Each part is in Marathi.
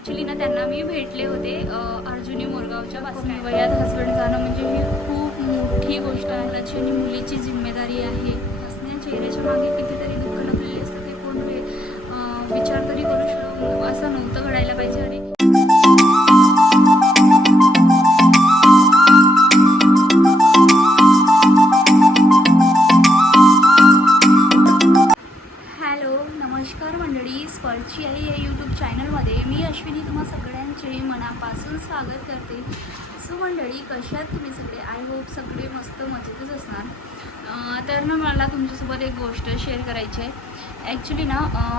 ॲक्च्युली ना त्यांना मी भेटले होते अर्जुनी मोरगावच्या कमी वयात हसबंड जाणं म्हणजे ही खूप मोठी गोष्ट आहे. मुलाची आणि मुलीची जिम्मेदारी आहे. हसण्या चेहऱ्याच्या मागे कितीतरी दुःख नकलेली असतं ते कोण विचार तरी करू शकतो असं नव्हतं घडायला पाहिजे. आणि मी अश्विनी तुम्हा सगळ्यांचे मनापासून स्वागत करते. सो मंडळी कशात तुम्ही सगळे? आय होप सगळे मस्त मजेतच असणार. तर ना मला तुमच्यासोबत एक गोष्ट शेअर करायची आहे. ॲक्च्युली ना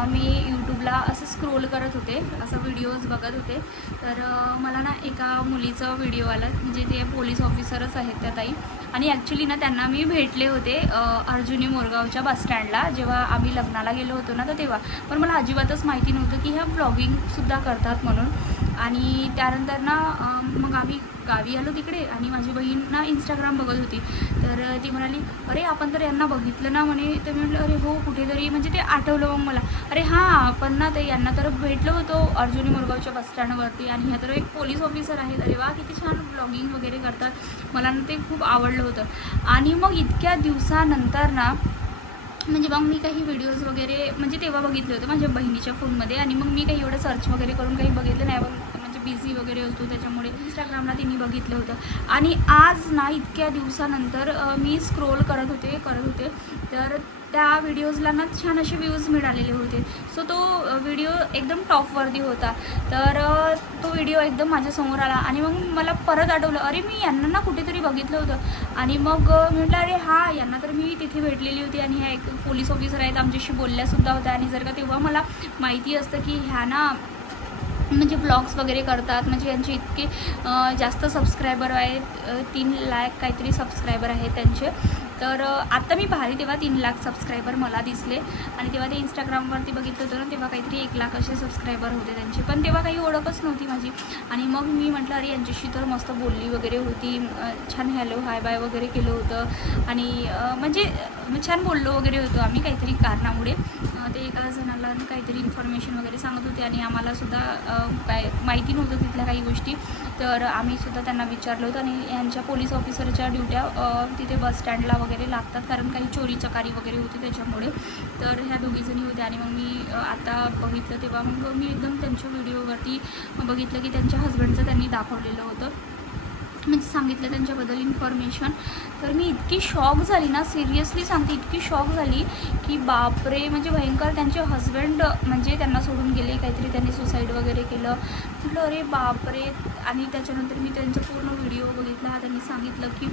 मी यूट्यूबला असं स्क्रोल करत होते असं व्हिडिओज बघत होते. तर मला ना एका मुलीचा व्हिडिओ आला म्हणजे ते पोलीस ऑफिसरच आहेत त्या ताई. आणि ॲक्च्युली ना त्यांना मी भेटले होते अर्जुनी मोरगावच्या बसस्टँडला जेव्हा आम्ही लग्नाला गेलो होतो ना तर तेव्हा. पण मला अजिबातच माहिती नव्हतं की ह्या ब्लॉगिंगसुद्धा करतात म्हणून. आणि त्यानंतर ना मग आम्ही गावी आलो तिकडे आणि माझी बहीण ना इंस्टाग्राम बघत होती. तर ती म्हणाली अरे आपण तर यांना बघितलं ना म्हणे. तर मी म्हटलं अरे हो कुठेतरी म्हणजे ते आठवलं मग मला. अरे हां आपण ना ते यांना तर भेटलो होतो अर्जुनी मुरगावच्या बसस्टँडवरती आणि ह्या तर एक पोलीस ऑफिसर आहेत. अरे वा किती छान ब्लॉगिंग वगैरे करतात. मला ना ते खूप आवडलं होतं. आणि मग इतक्या दिवसानंतर ना म्हणजे मग मी काही व्हिडिओज वगैरे म्हणजे तेव्हा बघितले होते माझ्या बहिणीच्या फोनमध्ये आणि मग मी काही एवढं सर्च वगैरे करून काही बघितलं नाही. म्हणजे बिझी वगैरे असतो त्याच्यामुळे इंस्टाग्रामला तिने बघितलं होतं. आणि आज ना इतक्या दिवसानंतर मी स्क्रोल करत होते करत होते. तर त्या व्हिडिओजला ना छान असे व्ह्यूज मिळालेले होते. सो तो व्हिडिओ एकदम टॉपवरती होता. तर तो व्हिडिओ एकदम माझ्यासमोर आला आणि मग मला परत आठवलं अरे मी यांना ना कुठेतरी बघितलं होतं. आणि मग मी म्हटलं अरे हा यांना तर मी तिथे भेटलेली होती आणि ह्या एक पोलीस ऑफिसर आहेत आमच्याशी बोलल्यासुद्धा होत्या. आणि जर का तेव्हा मला माहिती असतं की ह्या ना म्हणजे ब्लॉग्स वगैरे करतात म्हणजे यांचे इतके जास्त सबस्क्रायबर आहेत तीन लाख काहीतरी सबस्क्रायबर आहेत त्यांचे. तर आत्ता मी पाहिले तेव्हा तीन लाख सबस्क्रायबर मला दिसले. आणि तेव्हा ते इंस्टाग्रामवरती बघितलं होतं ना तेव्हा काहीतरी एक लाख असे सबस्क्रायबर होते त्यांचे. पण तेव्हा काही ओळखच नव्हती माझी. आणि मग मी म्हटलं अरे यांच्याशी तर मस्त बोलली वगैरे होती. छान हॅलो हाय बाय वगैरे केलं होतं. आणि म्हणजे छान बोललो वगैरे होतो आम्ही काहीतरी कारणामुळे. अ, ते एका जणाला काहीतरी इन्फॉर्मेशन वगैरे सांगत होते आणि आम्हाला सुद्धा काय माहिती नव्हतं तिथल्या काही गोष्टी. तर आम्ही सुद्धा त्यांना विचारलं होतं आणि यांच्या पोलीस ऑफिसरच्या ड्युट्या तिथे बस स्टँडला वगैरे लागतात कारण काही चोरी चकारी वगैरे होती त्याच्यामुळे. तर ह्या दोघीजणी होत्या आणि मग मी आता बघितलं तेव्हा मग मी एकदम त्यांच्या व्हिडिओवरती बघितलं की त्यांच्या हस्बंडचं त्यांनी दाखवलेलं होतं. म्हणजे सांगितलं त्यांच्याबद्दल इन्फॉर्मेशन तर मी इतकी शॉक झाली ना सिरियसली सांगते इतकी शॉक झाली की बापरे म्हणजे भयंकर त्यांचे हस्बंड म्हणजे त्यांना सोडून गेले काहीतरी त्यांनी सुसाईड वगैरे केलं. म्हटलं अरे बापरे. आणि त्याच्यानंतर मी त्यांचा पूर्ण व्हिडिओ बघितला. त्यांनी सांगितलं की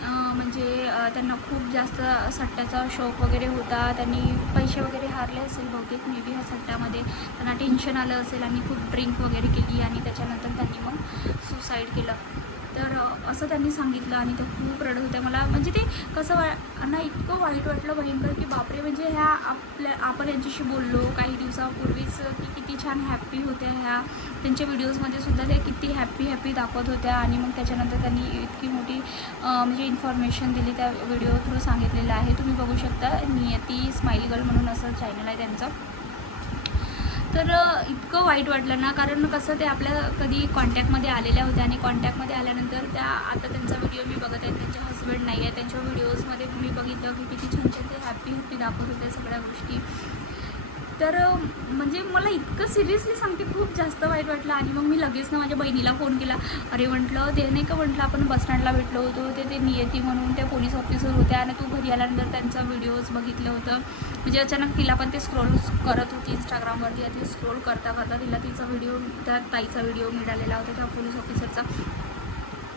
म्हणजे त्यांना खूप जास्त सट्ट्याचा शौक वगैरे होता. त्यांनी पैसे वगैरे हारले असेल बहुतेक मे बी ह्या सट्ट्यामध्ये. त्यांना टेन्शन आलं असेल आणि खूप ड्रिंक वगैरे केली आणि त्याच्यानंतर त्यांनी मग सुसाईड केलं. तर असं त्यांनी सांगितलं आणि त्या खूप रडत होत्या मला म्हणजे ते कसं वा ना इतकं वाईट वाटलं भयंकर की बापरे म्हणजे ह्या आपल्या आपण यांच्याशी बोललो काही दिवसापूर्वीच की किती छान हॅप्पी होत्या ह्या. त्यांच्या व्हिडिओजमध्ये सुद्धा त्या किती हॅप्पी हॅप्पी दाखवत होत्या आणि मग त्याच्यानंतर त्यांनी इतकी मोठी म्हणजे इन्फॉर्मेशन दिली त्या व्हिडिओ थ्रू सांगितलेलं आहे. तुम्ही बघू शकता नियती स्माईल गर्ल म्हणून असं चॅनल आहे त्यांचं. तर इतकं वाईट वाटलं ना कारण कसं ते आपल्या कधी कॉन्टॅक्टमध्ये आलेल्या होत्या आणि कॉन्टॅक्टमध्ये आल्यानंतर त्या आता त्यांचा व्हिडिओ मी बघत आहे त्यांचे हस्बंड नाही आहे त्यांच्या व्हिडिओजमध्ये मी बघितलं की किती छान छान ते हॅप्पी हॅप्पी दाखवत होत्या सगळ्या गोष्टी. तर म्हणजे मला इतकं सिरियसली सांगते खूप जास्त वाईट वाटलं. आणि मग मी लगेच ना माझ्या बहिणीला फोन केला. अरे म्हटलं ते नाही का म्हटलं आपण बसस्टँडला भेटलो होतो ते ते नियती म्हणून त्या पोलीस ऑफिसर होत्या आणि तू घरी आल्यानंतर त्यांचं व्हिडिओज बघितलं होतं. म्हणजे अचानक तिला पण ते स्क्रोल करत होती इंस्टाग्रामवरती आणि स्क्रोल करता करता तिला तिचा व्हिडिओ त्या ताईचा व्हिडिओ मिळालेला होता त्या पोलीस ऑफिसरचा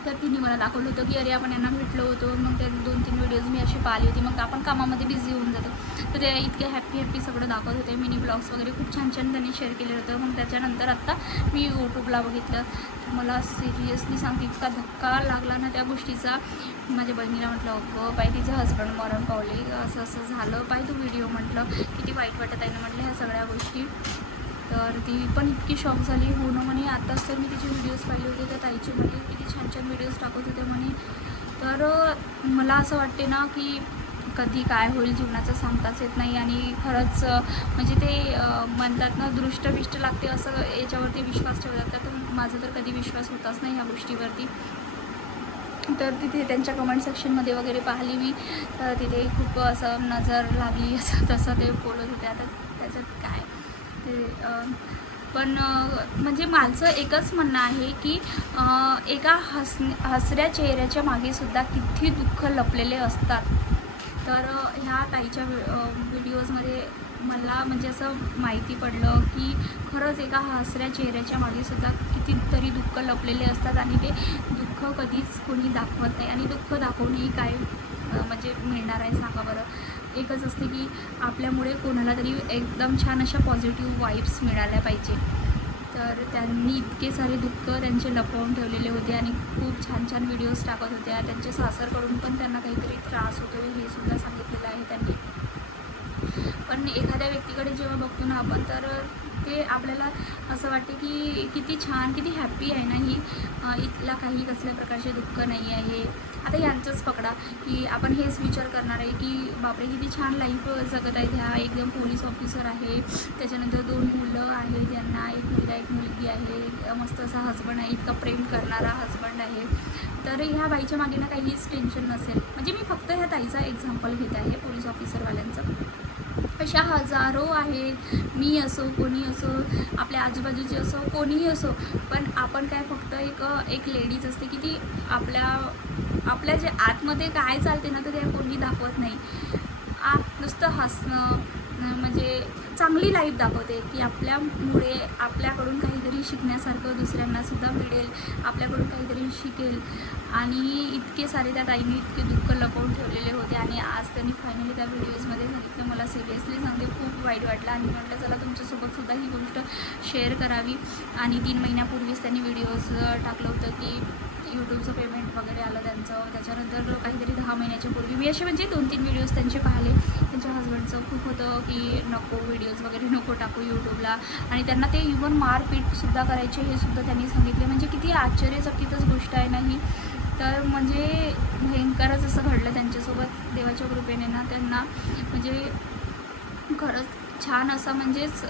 तर तिने मला दाखवलं होतं की अरे आपण यांना भेटलो होतो. मग त्या दोन तीन व्हिडिओज मी अशी पाहिली होती. मग आपण कामामध्ये बिझी होऊन जातो. तर ते इतके हॅप्पी हॅप्पी सगळं दाखवत होते. मिनी ब्लॉग्स वगैरे खूप छान छान त्यांनी शेअर केले होतं. मग त्याच्यानंतर आत्ता मी यूट्यूबला बघितलं. तर मला सिरियसली सांगते इतका धक्का लागला ना त्या गोष्टीचा. माझ्या बहिणीला म्हटलं अगं पाहिजे तिचं हस्बंड मरण पावले असं असं झालं. पाय तू व्हिडिओ म्हटलं किती वाईट वाटत आहे ना? म्हटलं ह्या सगळ्या गोष्टी तर ती पण इतकी शॉक झाली. हो ना म्हणे आताच तर मी तिचे व्हिडिओज पाहिले होते. त्या ताईचे म्हणे किती छान छान व्हिडिओज टाकत होते म्हणे. तर मला असं वाटते ना की कधी काय होईल जीवनाचं सांगताच येत नाही. आणि खरंच म्हणजे ते म्हणतात ना दृष्टविष्ट लागते असं याच्यावरती विश्वास ठेवतात तर माझा तर कधी विश्वास होताच नाही ह्या गोष्टीवरती. तर तिथे त्यांच्या कमेंट सेक्शनमध्ये वगैरे पाहिली मी. तर तिथे खूप असं नजर लागली. असं तसं ते बोलत होते. आता त्याच्यात काय? ते पण म्हणजे माझं एकच म्हणणं आहे की एका हस हसऱ्या चेहऱ्याच्या मागेसुद्धा किती दुःख लपलेले असतात. तर ह्या ताईच्या व्हि- व्हिडिओजमध्ये मला म्हणजे असं माहिती पडलं की खरंच एका हसऱ्या चेहऱ्याच्या मागेसुद्धा कितीतरी दुःख लपलेले असतात आणि ते दुःख कधीच कोणी दाखवत नाही. आणि दुःख दाखवूनही काय म्हणजे मिळणार आहे सांगा बरं. एकच असते की आपल्यामुळे कोणाला तरी एकदम छान अशा पॉझिटिव्ह वाईब्स मिळाल्या पाहिजे. तर त्यांनी इतके सारे दुःख त्यांचे लपवून ठेवलेले होते आणि खूप छान छान व्हिडिओज टाकत होत्या. त्यांच्या सासरकडून पण त्यांना काहीतरी त्रास होतो हे सुद्धा सांगितलेलं आहे त्यांनी. पण एखाद्या व्यक्तीकडे जेव्हा बघतो ना आपण तर ते आपल्याला असं वाटते की किती छान किती हॅप्पी आहे ना ही. इथला काही कसल्या प्रकारचे दुःख नाही आहे. आता यांचंच पकडा की आपण हेच विचार करणार आहे की बापरे किती छान लाईफ जगत आहेत ह्या. एकदम पोलीस ऑफिसर आहे. त्याच्यानंतर दोन मुलं आहेत त्यांना एक मुलगा एक मुलगी आहे. मस्त असा हजबंड आहे इतका प्रेम करणारा हजबंड आहे. तर ह्या बाईच्या मागे ना काहीच टेन्शन नसेल. म्हणजे मी फक्त ह्या ताईचा एक्झाम्पल घेत आहे पोलीस ऑफिसरवाल्यांचं अशा हजारो आहेत मी असो कोणी असो आपल्या आजूबाजूचे असो कोणीही असो पण आपण काय फक्त एक एक लेडीज असते की ती आपल्या आपल्या जे आतमध्ये काय चालते ना तर ते कोणी दाखवत नाही. आप नुसतं हसणं म्हणजे चांगली लाईफ दाखवते की आपल्यामुळे आपल्याकडून काहीतरी शिकण्यासारखं दुसऱ्यांनासुद्धा मिळेल आपल्याकडून काहीतरी शिकेल. आणि इतके सारे त्या ताईंनी इतके दुःख लपवून ठेवलेले होते आणि आज त्यांनी फायनली त्या व्हिडिओजमध्ये सांगितलं. मला सिरियसली सांगते म्हणजे खूप वाईट वाटलं. आणि म्हटलं चला तुमच्यासोबत सुद्धा ही गोष्ट शेअर करावी. आणि तीन महिन्यापूर्वीच त्यांनी व्हिडिओज टाकलं होतं की यूट्यूबचं पेमेंट वगैरे आलं त्यांचं. त्याच्यानंतर काहीतरी दहा महिन्याच्या पूर्वी मी असे म्हणजे दोन तीन व्हिडिओज त्यांचे पाहिले. त्यांच्या हजबंडचं खूप होतं की नको व्हिडिओज वगैरे नको टाकू यूट्यूबला आणि त्यांना ते इवन मारपीटसुद्धा करायचे हे सुद्धा त्यांनी सांगितले. म्हणजे किती आश्चर्यचकितच गोष्ट आहे नाही तर म्हणजे भयंकरच असं घडलं त्यांच्यासोबत देवाच्या कृपेने ना. त्यांना म्हणजे खरंच छान असं म्हणजेच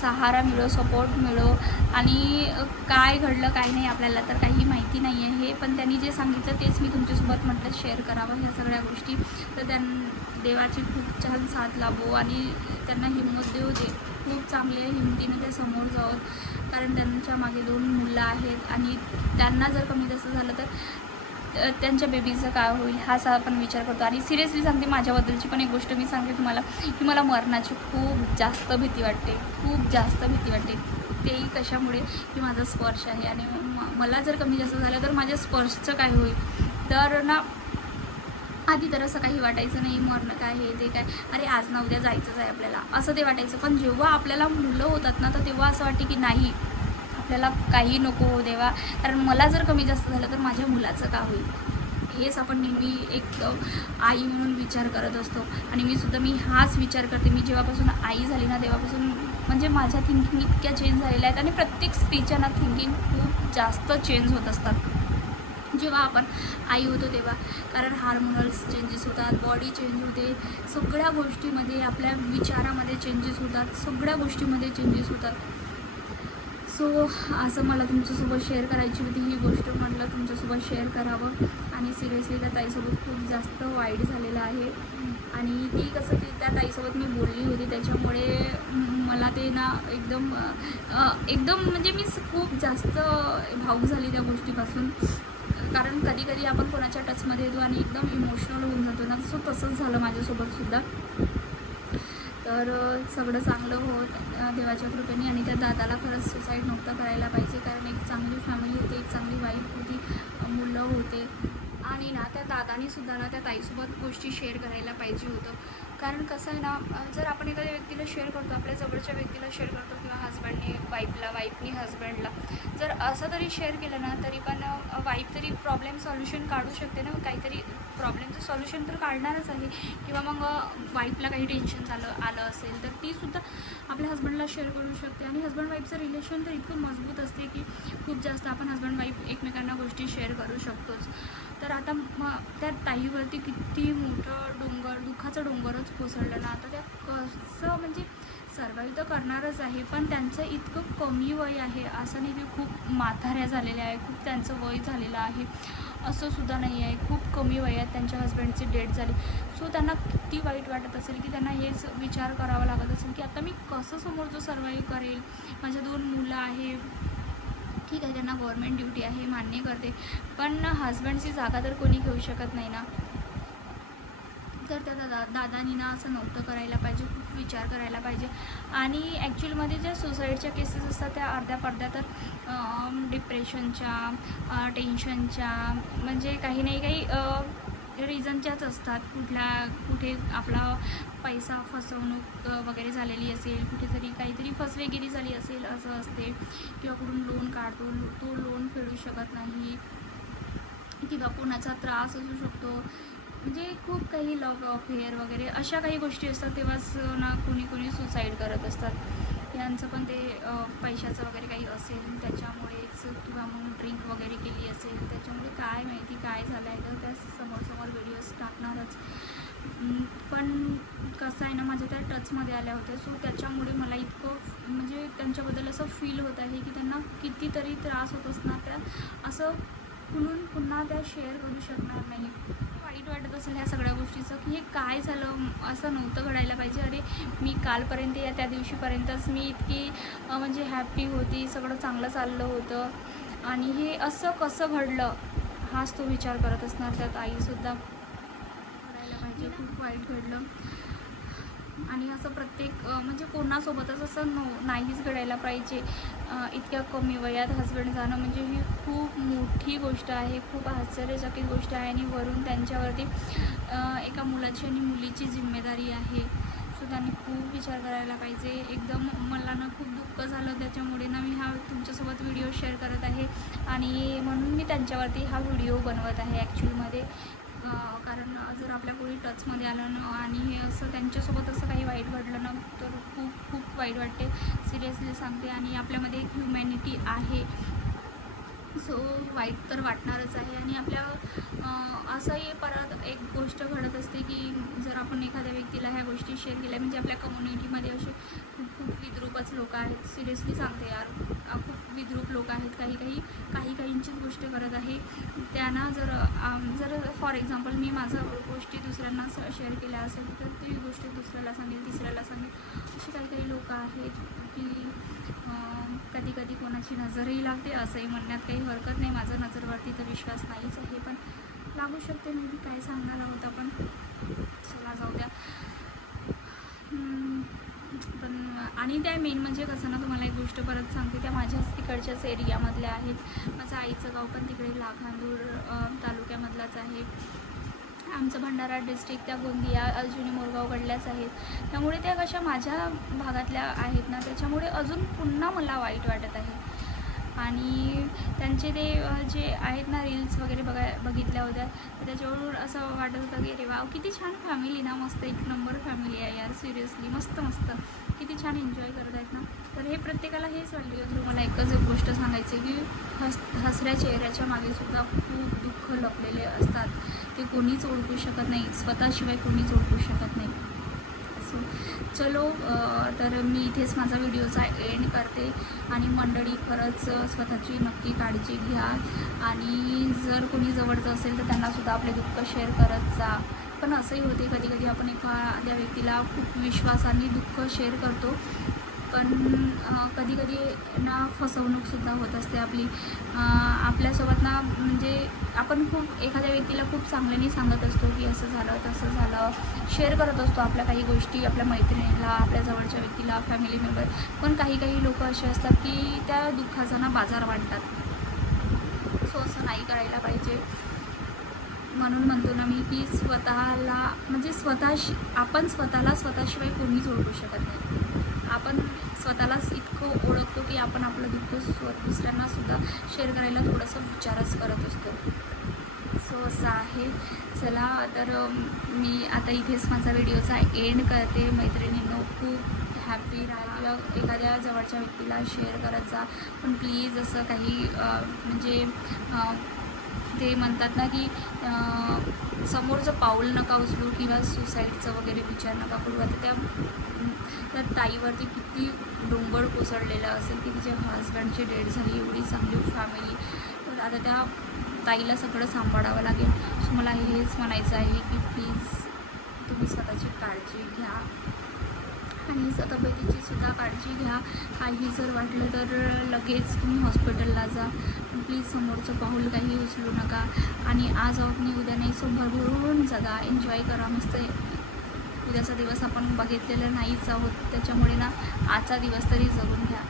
सहारा मिळो सपोर्ट मिळो. आणि काय घडलं काय नाही आपल्याला तर काही माहिती नाही आहे हे. पण त्यांनी जे सांगितलं तेच मी तुमच्यासोबत म्हटलं शेअर करावं ह्या सगळ्या गोष्टी. तर त्यां देवाची खूप छान साथ लाभो. आणि त्यांना हिंमत देऊ दे. खूप चांगल्या हिमतीने ते समोर जावं. कारण त्यांच्या मागे दोन मुलं आहेत आणि त्यांना जर कमी जास्त झालं तर त्यांच्या बेबीचं काय होईल हा सा आपण विचार करतो. आणि सिरियसली सांगते माझ्याबद्दलची पण एक गोष्ट मी सांगते तुम्हाला की मला मरणाची खूप जास्त भीती वाटते. खूप जास्त भीती वाटते. तेही कशामुळे? की माझा स्पर्श आहे आणि म- मला जर कमी जास्त झालं तर माझ्या स्पर्शचं काय होईल? तर ना आधी तर असं काही वाटायचं नाही मरणं काय हे ते काय? अरे आज ना उद्या जायचंच आहे आपल्याला. असं ते वाटायचं. पण जेव्हा आपल्याला मुलं होतात ना तर तेव्हा असं वाटते की नाही आपल्याला काही नको हो देवा. कारण मला जर कमी जास्त झालं तर माझ्या मुलाचं का होईल? हेच आपण नेहमी एक आई म्हणून विचार करत असतो. आणि मी सुद्धा मी हाच विचार करते. मी जेव्हापासून आई झाली ना तेव्हापासून म्हणजे माझ्या थिंकिंग इतक्या चेंज झालेल्या आहेत. आणि प्रत्येक स्त्रीच्या ना थिंकिंग खूप जास्त चेंज होत असतात. जेव्हा आपण आई होतो तेव्हा. कारण हार्मोनल्स चेंजेस होतात बॉडी चेंज होते सगळ्या गोष्टीमध्ये आपल्या विचारामध्ये चेंजेस होतात सगळ्या गोष्टीमध्ये चेंजेस होतात. सो असं मला तुमच्यासोबत शेअर करायची होती ही गोष्ट म्हटलं तुमच्यासोबत शेअर करावं. आणि सिरियसली त्या ताईसोबत खूप जास्त वाईट झालेलं आहे. आणि ती कसं ती त्या ताईसोबत मी बोलली होती त्याच्यामुळे मला ते ना एकदम एकदम म्हणजे मी खूप जास्त भावूक झाली त्या गोष्टीपासून. कारण कधी कधी आपण कोणाच्या टचमध्ये येतो आणि एकदम इमोशनल होऊन जातो ना सो तसंच झालं माझ्यासोबतसुद्धा तर सगळं चांगलं होत देवाच्या कृपेने आणि त्या दादाला खरंच सुसाईड नव्हतं करायला पाहिजे. कारण एक चांगली फॅमिली होती एक चांगली वाईफ होती मुलं होते. आणि ना त्या दादानीसुद्धा ना त्या ताईसोबत गोष्टी शेअर करायला पाहिजे होतं. कारण कसं आहे ना जर आपण एखाद्या व्यक्तीला शेअर करतो आपल्या जवळच्या व्यक्तीला शेअर करतो किंवा हस्बंडने वाईफला वाईफनी हस्बंडला जर असं तरी शेअर केलं ना तरी पण वाईफ तरी प्रॉब्लेम सॉल्युशन काढू शकते ना काहीतरी प्रॉब्लेमचं सॉल्युशन तर काढणारच आहे. किंवा मग वाईफला काही टेन्शन झालं आलं असेल तर तीसुद्धा आपल्या हस्बंडला शेअर करू शकते. आणि हस्बंड वाईफचं रिलेशन तर इतकं मजबूत असते की खूप जास्त आपण हस्बंड वाईफ एकमेकांना गोष्टी शेअर करू शकतोच. तर आता मग त्या ताईवरती किती मोठं दुःखाचं डोंगरच कोसळलं ना. आता त्या कसं म्हणजे सर्वाईव्ह तर करणारच आहे पण त्यांचं इतकं कमी वय आहे असं नाही की खूप म्हाताऱ्या झालेल्या आहे खूप त्यांचं वय झालेलं आहे. असं सुद्धा नाही आहे. खूप कमी वयात त्यांच्या हस्बंडची डेट झाली. सो त्यांना किती वाईट वाटत असेल की त्यांना हेच विचार करावा लागत असेल की आता मी कसं समोर जो सर्वाईव्ह करेल? माझ्या दोन मुलं आहे. ठीक आहे त्यांना गव्हर्मेंट ड्युटी आहे मान्य करते. पण हस्बंडची जागा तर कोणी घेऊ शकत नाही ना. तर त्या दादा दादानी ना असं नव्हतं करायला पाहिजे खूप विचार करायला पाहिजे. आणि ॲक्च्युअलमध्ये ज्या सुसाईडच्या केसेस असतात त्या अर्ध्या पडद्या तर डिप्रेशनच्या टेन्शनच्या म्हणजे काही नाही काही रिझनच्याच असतात. कुठल्या कुठे आपला पैसा फसवणूक वगैरे झालेली असेल कुठेतरी काहीतरी फसवेगिरी झाली असेल असं असते. किंवा कुठून लोन काढतो तो लोन फेडू शकत नाही. किंवा कोणाचा त्रास असू शकतो. म्हणजे खूप काही लव्ह अफेअर वगैरे अशा काही गोष्टी असतात तेव्हाच ना कोणी कोणी सुसाईड करत असतात. यांचं पण ते पैशाचं वगैरे काही असेल त्याच्यामुळेच किंवा मग ड्रिंक वगैरे केली असेल त्याच्यामुळे काय माहिती काय झालं आहे तर त्या समोरसमोर व्हिडिओज टाकणारच. पण कसं आहे ना माझ्या त्या टचमध्ये आल्या होत्या सो त्याच्यामुळे मला इतकं म्हणजे त्यांच्याबद्दल असं फील होत आहे की त्यांना कितीतरी त्रास होत असणार त्या असं खुलून पुन्हा त्या शेअर करू शकणार नाही. असेल ह्या सगळ्या गोष्टीचं की हे काय झालं? असं नव्हतं घडायला पाहिजे. अरे मी कालपर्यंत या त्या दिवशीपर्यंतच मी इतकी म्हणजे हॅपी होती. सगळं चांगलं चाललं होतं. आणि हे असं कसं घडलं? हाच तो विचार करत असणार त्यात आईसुद्धा. करायला पाहिजे. खूप वाईट घडलं. आणि असं प्रत्येक म्हणजे कोणासोबतच असं नो नाहीच घडायला पाहिजे. इतक्या कमी वयात हजबंड जाणं म्हणजे ही खूप मोठी गोष्ट आहे खूप आश्चर्यचकित गोष्ट आहे आणि वरून त्यांच्यावरती एका मुलाची आणि मुलीची जिम्मेदारी आहे. सो त्यांनी खूप विचार करायला पाहिजे. एकदम मला ना खूप दुःख झालं त्याच्यामुळे ना मी हा तुमच्यासोबत व्हिडिओ शेअर करत आहे. आणि म्हणून मी त्यांच्यावरती हा व्हिडिओ बनवत आहे ॲक्च्युअलमध्ये कारण जर आपल्या कोणी टचमध्ये आलं ना आणि हे असं त्यांच्यासोबत असं काही वाईट घडलं ना तर खूप खूप वाईट वाटते. सिरियसली सांगते आणि आपल्यामध्ये एक ह्युमॅनिटी आहे. सो वाईट तर वाटणारच आहे आणि आपल्या असंही परत एक गोष्ट घडत असते की जर आपण एखाद्या व्यक्तीला ह्या गोष्टी शेअर केल्या म्हणजे आपल्या कम्युनिटीमध्ये असे खूप खूप विद्रूपच लोक आहेत. सिरियसली सांगते यार खूप विद्रूप लोक आहेत. काही काही काही काहींचीच गोष्ट करत आहे. त्यांना जर जर फॉर एक्झाम्पल मी माझं गोष्टी दुसऱ्यांना शेअर केल्या असेल तर ती गोष्ट दुसऱ्याला सांगेल तिसऱ्याला सांगेल. असे काही काही लोक आहेत की कधी कधी कोणाची नजरही लागते असंही म्हणण्यात काही हरकत नाही. माझं नजरवरती तर विश्वास नाहीच आहे पण लागू शकते मी बी. काय सांगणार आहोत आपण? चला जाऊ द्या. पण आणि त्या मेन म्हणजे कसं ना तुम्हाला एक गोष्ट परत सांगते. त्या माझ्याच तिकडच्याच एरियामधल्या आहेत. माझं आईचं गाव पण तिकडे लाखांदूर तालुक्यामधलाच आहे. आमचं भंडारा डिस्ट्रिक्ट त्या गोंदिया अजूनही मोरगावकडल्याच आहेत. त्यामुळे त्या कशा माझ्या भागातल्या आहेत ना त्याच्यामुळे अजून पुन्हा मला वाईट वाटत आहे. आणि त्यांचे ते जे आहेत ना रील्स वगैरे बघाय बघितल्या होत्या तर त्याच्यावरून असं वाटत होतं की अरे वाव किती छान फॅमिली ना मस्त एक नंबर फॅमिली आहे यार सिरियसली मस्त मस्त. किती छान एन्जॉय करत आहेत ना. तर हे प्रत्येकाला हेच वाटले होतं मला एकच एक गोष्ट सांगायची की हस हसऱ्या चेहऱ्याच्या मागेसुद्धा खूप दुःख लपलेले असतात. ते कोणीच ओळखू शकत नाही स्वतःशिवाय कोणीच ओळखू शकत नाही. चलो तर मी इथेच माझा व्हिडिओचा एंड करते. आणि मंडळी खरंच स्वतःची नक्की काळजी घ्या. आणि जर कोणी जवळचं असेल तर त्यांनासुद्धा आपले दुःख शेअर करत जा. पण असंही होते कधी कधी आपण एखाद्या व्यक्तीला खूप विश्वासाने दुःख शेअर करतो. पण कधी कधी ना फसवणूकसुद्धा होत असते आपली. आपल्यासोबत ना म्हणजे आपण खूप एखाद्या व्यक्तीला खूप चांगल्याने सांगत असतो की असं झालं तसं झालं. शेअर करत असतो आपल्या काही गोष्टी आपल्या मैत्रिणीला आपल्या जवळच्या व्यक्तीला फॅमिली मेंबर. पण काही काही लोक असे असतात की त्या दुःखाचा ना बाजार वाटतात सो असं नाही करायला पाहिजे. म्हणून म्हणतो ना मी की स्वतःला म्हणजे स्वतः आपण स्वतःला स्वतःशिवाय कोणीच ओळखू शकत नाही. आपण स्वतःलाच इतकं ओळखतो की आपण आपलं दुःख स्व दुसऱ्यांना सुद्धा शेअर करायला थोडंसं विचारच करत असतो. सो असं आहे. चला तर मी आता इथेच माझा व्हिडिओचा एंड करते. मैत्रिणींनो खूप हॅपी राहा किंवा एखाद्या जवळच्या व्यक्तीला शेअर करत जा. पण प्लीज असं काही म्हणजे ते म्हणतात ना की समोरचं पाऊल नका उचलू किंवा सुसाईडचं वगैरे विचार नका करू. आता त्या त्या ताईवरती किती डोंगर कोसळलेलं असेल की तिच्या हजबंडची डेड झाली एवढी चांगली फॅमिली तर आता त्या ताईला सगळं सांभाळावं लागेल. सो मला हेच म्हणायचं आहे की प्लीज तुम्ही स्वतःची काळजी घ्या. आणि स- तब्येतीची सुद्धा काळजी घ्या. काही जर वाटलं तर लगेच तुम्ही हॉस्पिटलला जा. प्लीज समोरचं पाऊल काही उचलू नका. आणि आज आहोत नाही उद्या नाही सोमवार भरून जगा. एन्जॉय करा मस्त. उद्याचा दिवस आपण बघितलेला नाहीच आहोत. त्याच्यामुळे ना आजचा दिवस तरी जगून घ्या.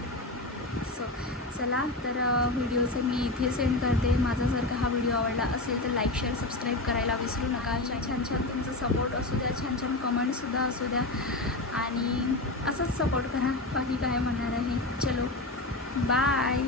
चला तर व्हिडिओचे मी इथे सेंड करते. माझा जर का हा व्हिडिओ आवडला असेल तर लाईक शेअर सबस्क्राईब करायला विसरू नका. छान छान छान तुमचा सपोर्ट असू द्या छान छान कमेंटसुद्धा असू द्या. आणि असंच सपोर्ट करा. बाकी काय म्हणणार आहे? चलो बाय